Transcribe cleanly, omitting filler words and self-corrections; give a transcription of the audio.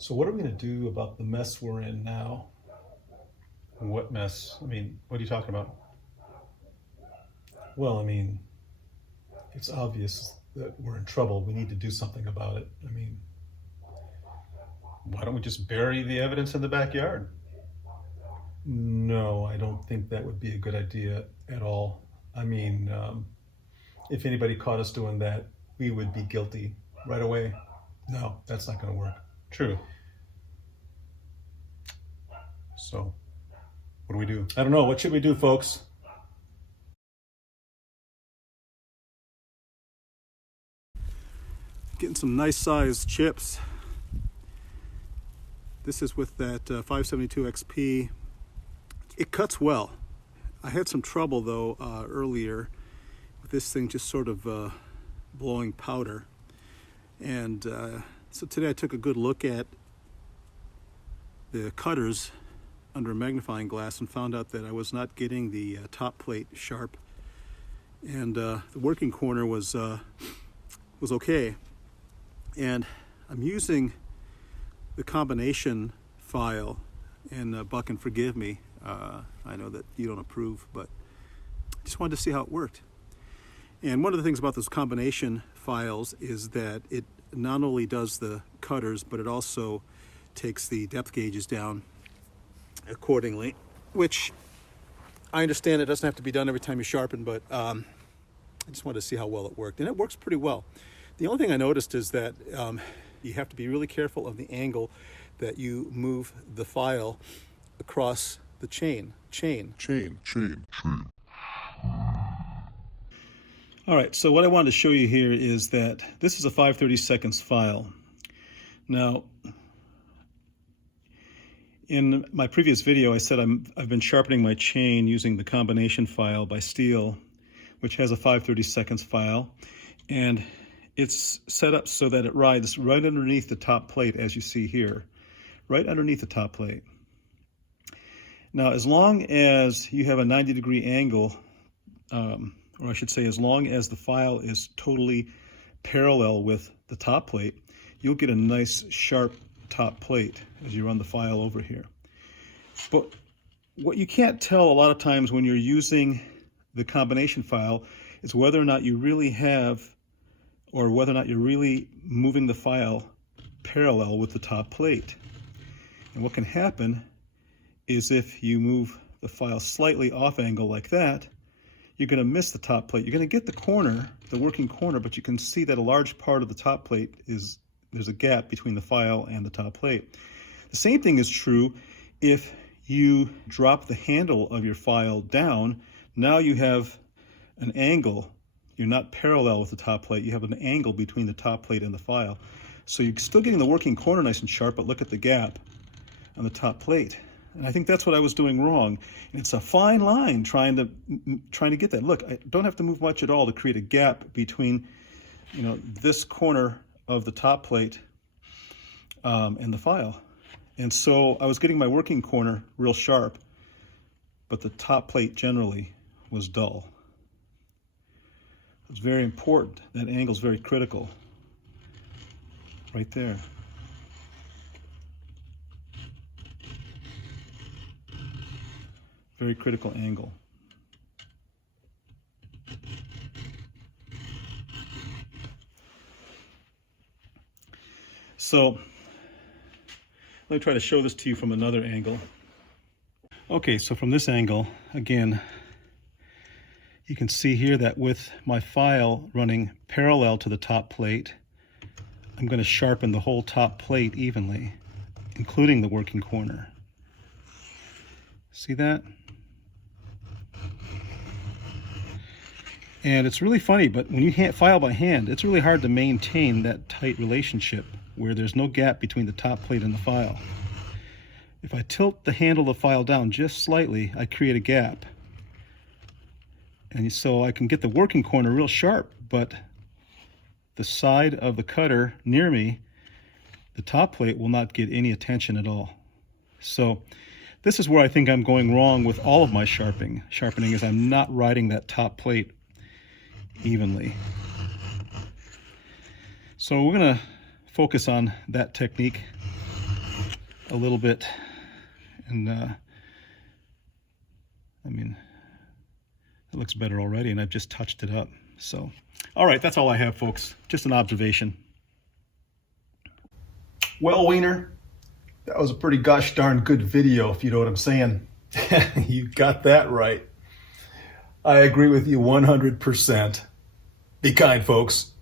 So what are we going to do about the mess we're in now? What mess? I mean, what are you talking about? Well, I mean, it's obvious that we're in trouble. We need to do something about it. I mean, why don't we just bury the evidence in the backyard? No, I don't think that would be a good idea at all. I mean, if anybody caught us doing that, we would be guilty right away. No, that's not going to work. True. So, what do we do? I don't know. What should we do, folks? Getting some nice sized chips. This is with that 572 XP. It cuts well. I had some trouble though earlier with this thing just sort of blowing powder. And so today I took a good look at the cutters under a magnifying glass and found out that I was not getting the top plate sharp, and the working corner was okay. And I'm using the combination file, and Buck, and forgive me, I know that you don't approve, but I just wanted to see how it worked. And one of the things about those combination files is that it not only does the cutters, but it also takes the depth gauges down accordingly, which I understand it doesn't have to be done every time you sharpen, but I just wanted to see how well it worked. And it works pretty well. The only thing I noticed is that you have to be really careful of the angle that you move the file across the chain. All right, so what I wanted to show you here is that this is a 5/32 file. Now, in my previous video, I said I've been sharpening my chain using the combination file by Steel, which has a 5/32 file, and it's set up so that it rides right underneath the top plate, as you see here, right underneath the top plate. Now, as long as you have a 90-degree angle, or I should say, as long as the file is totally parallel with the top plate, you'll get a nice sharp top plate as you run the file over here. But what you can't tell a lot of times when you're using the combination file is whether or not you really have, or whether or not you're really moving the file parallel with the top plate. And what can happen is if you move the file slightly off angle like that, you're going to miss the top plate. You're going to get the corner, the working corner, but you can see that a large part of the top plate there's a gap between the file and the top plate. The same thing is true if you drop the handle of your file down. Now you have an angle. You're not parallel with the top plate. You have an angle between the top plate and the file. So you're still getting the working corner nice and sharp, but look at the gap on the top plate. And I think that's what I was doing wrong. And it's a fine line trying to get that. Look, I don't have to move much at all to create a gap between, this corner of the top plate and the file. And so I was getting my working corner real sharp, but the top plate generally was dull. It's very important. That angle is very critical. Right there. Very critical angle. So let me try to show this to you from another angle. Okay, so from this angle, again, you can see here that with my file running parallel to the top plate, I'm going to sharpen the whole top plate evenly, including the working corner. See that? And it's really funny, but when you file by hand, it's really hard to maintain that tight relationship where there's no gap between the top plate and the file. If I tilt the handle of the file down just slightly, I create a gap. And so I can get the working corner real sharp, but the side of the cutter near me, the top plate, will not get any attention at all. So this is where I think I'm going wrong with all of my sharpening is I'm not riding that top plate evenly. So we're going to focus on that technique a little bit, and I mean, it looks better already, and I've just touched it up. So, all right, that's all I have, folks. Just an observation. Well, Wiener, that was a pretty gosh darn good video, if you know what I'm saying. You got that right. I agree with you 100%. Be kind, folks.